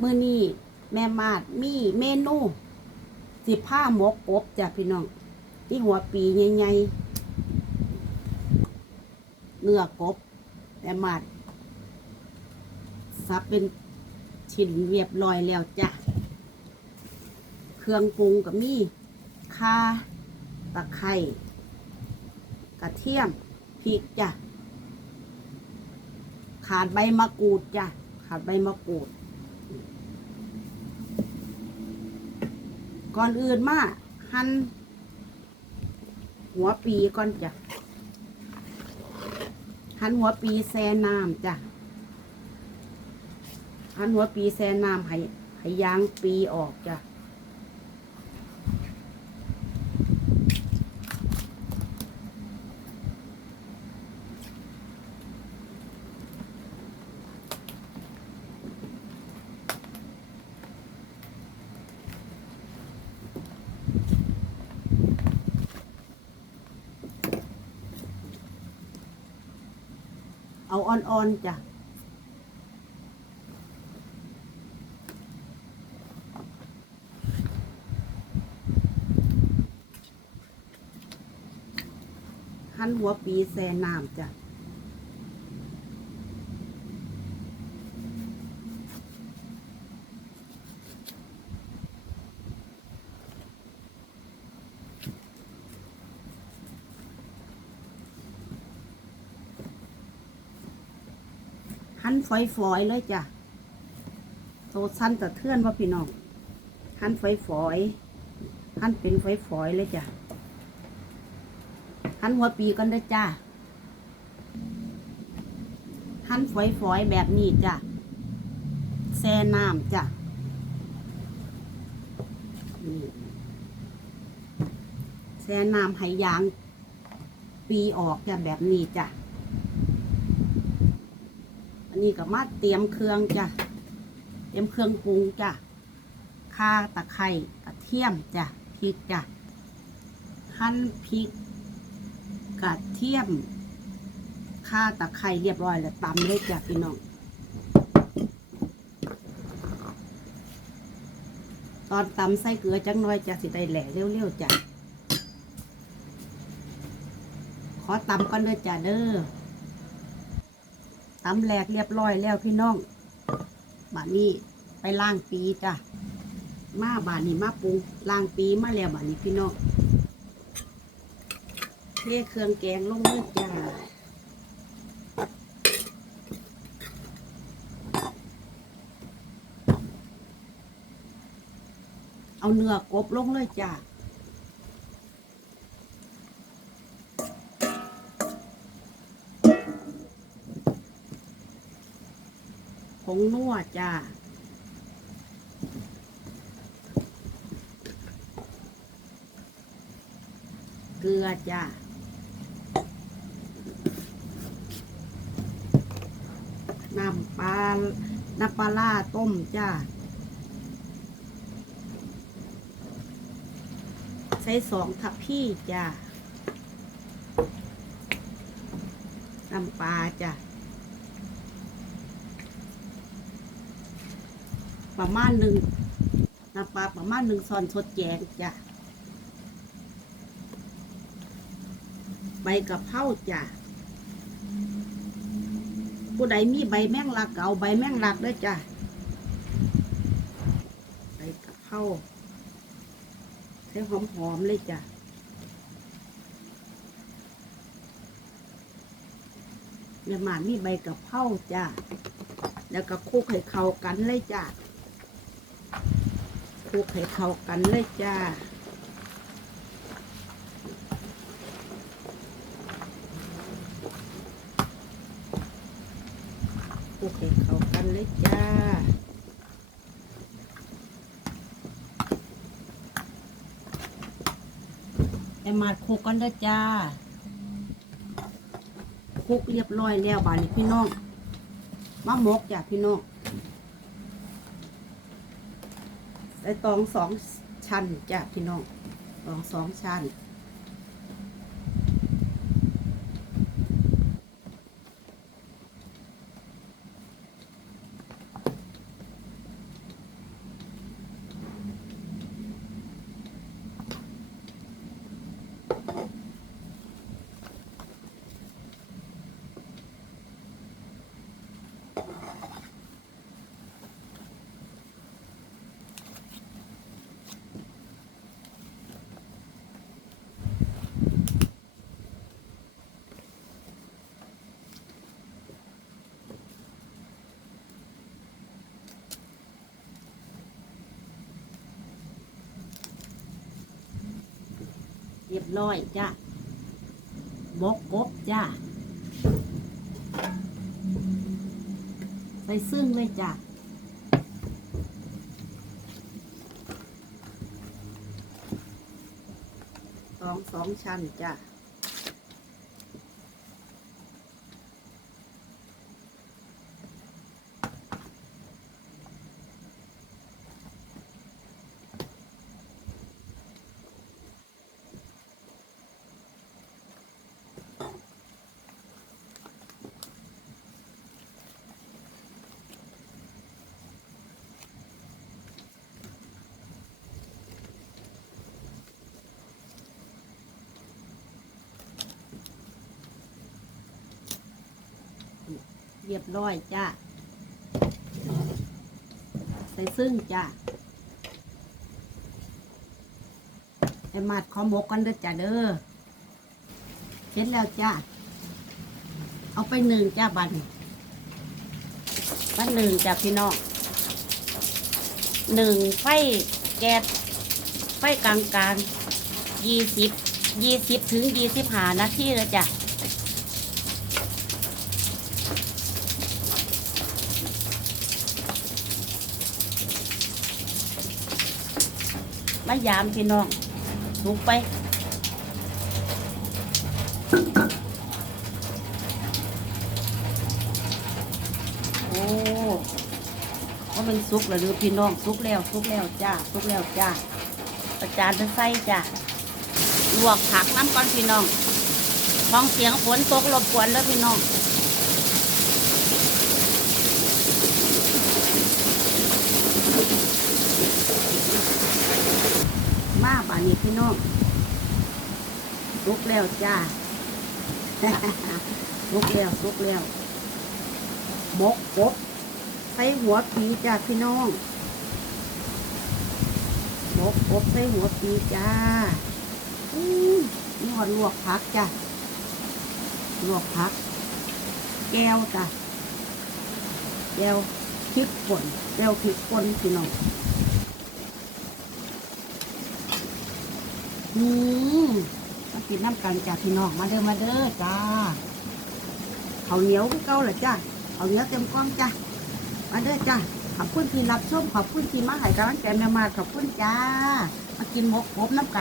มื้อนี้แม่มาดมีเมนูสิผ้าหมกกบจ้ะพี่น้องที่หัวปีใหญ่ๆเนื้อกบแม่มาดสับเป็นชิ้นเรียบร้อยแล้วจ้ะ เครื่องปรุงก็มีข่าตะไคร้กระเทียมพริกจ้ะ ขาดใบมะกรูดจ้ะ ขาดใบมะกรูด ก่อนอื่นมาหั่นหัวปีก่อนจ้ะหั่นหัวปีแซ่น้ำจ้ะหั่นหัวปีแซ่น้ำให้ให้ยางปีออกจ้ะ เอ่อนๆจ้ะหั่นหัวปีแซ่น้ำจ้ะ หั่นฝอยๆเลยจ้ะโตสั้นแต่เทื่อนว่าพี่น้องหั่นฝอยๆหั่นเป็นฝอยๆเลยจ้ะหั่นหัวปีกันได้จ้าหั่นฝอยๆแบบนี้จ้ะแซ่น้ำจ้ะแซ่น้ำให้ยาง ปีออกจ้ะแบบนี้จ้ะ อันนี้ก็มาเตรียมเครื่องจ้ะ เตรียมเครื่องปรุงจ้ะข่าตะไคร้กระเทียมจ้ะ พริกจ้ะ หั่นพริกกระเทียมข่าตะไคร้เรียบร้อยแล้วตำเลยจ้ะพี่น้อง ตอนตำใส่เกลือจังน้อยจะสิได้แหล่เร็วๆจ้ะ ขอตำก่อนเด้อจ้ะเด้อ ตำแหลกเรียบร้อยแล้วพี่น้องบาดนี้ไปล้างปีจ้ะมาบาดนี้มาปรุงล้างปีมาแล้วบาดนี้พี่น้องเทเครื่องแกงลงเลยจ้าเอาเนื้อกบลงเลยจ้า ผงนัวจ้าเกลือจ้าน้ำปลาน้ำปลาล่าต้มจ้าใช้สองทัพพี่จ้าน้ำปลาจ้า ประมาณหนึ่งน้ำปลาประมาณหนึ่งซอนสดแจงจ้ะใบกะเพราจ้ะผู้ใดมีใบแมงลักก็เอาใบแมงลักด้วยจ้ะใบกะเพราใช้หอมๆเลยจ้ะเนี่ยมามีใบกะเพราจ้ะ แล้วก็คลุกให้เข้ากันเลยจ้ะ คลุกให้เข้ากันเลยจ้าคลุกให้เข้ากันเลยจ้าแต่มาคลุกกันเด้อจ้าคลุกเรียบร้อยแล้วบานนี้พี่น้องมะมกจ้ะพี่น้อง ไอ้ตองสองชั้นจ้ะพี่น้องตองสองชั้น เรียบร้อยจ้ะบกกบจ้ะใส่ซึ่งเลยจ้ะสองสองชั้นจ้ะ เรียบร้อยจ้าใส่ซึ่งจ้าไอมาดขอหมกกันเด้อจ้าเด้อเสร็จแล้วจ้าเอาไปหนึ่งจ้าบันบันหนึ่งจ้าพี่น้องหนึ่งไฟแก๊สไฟกลางกลางยี่สิบยี่สิบถึงยี่สิบห้านาทีเลยจ้ะ มายามพี่น้องลุกไปโอ้ว่ามันสุกแล้วหรือพี่น้องสุกแล้วสุกแล้วจ้าสุกแล้วจ้าประจานจะใส่จ้าลวกผักน้ำก่อนพี่น้องฟังเสียงฝนตกรบกวนแล้วพี่น้อง มาป่านนี้พี่น้องลุกแล้วจ้าลุกแล้วลุกแล้วบกบใส่หัวปีจ้าพี่น้องบกบใส่หัวปีจ้าอู้นี่หอดลวกผักจ้าลวกผัก แก้วจ้าแก้วพริกป่นแก้วพริกป่นพี่น้อง อืมมากินน้ำกันจ้าพี่น้องมาเด้อมาเด้อจ้าเขาเหนียวก็เก่าเหรอจ้าเขาเหนียวเต็มกล้องจ้ามาเด้อจ้าขอบคุณที่รับชมขอบคุณที่มาให้กำลังใจแม่มาขอบคุณจ้า มากินหมกกบน้ำกัน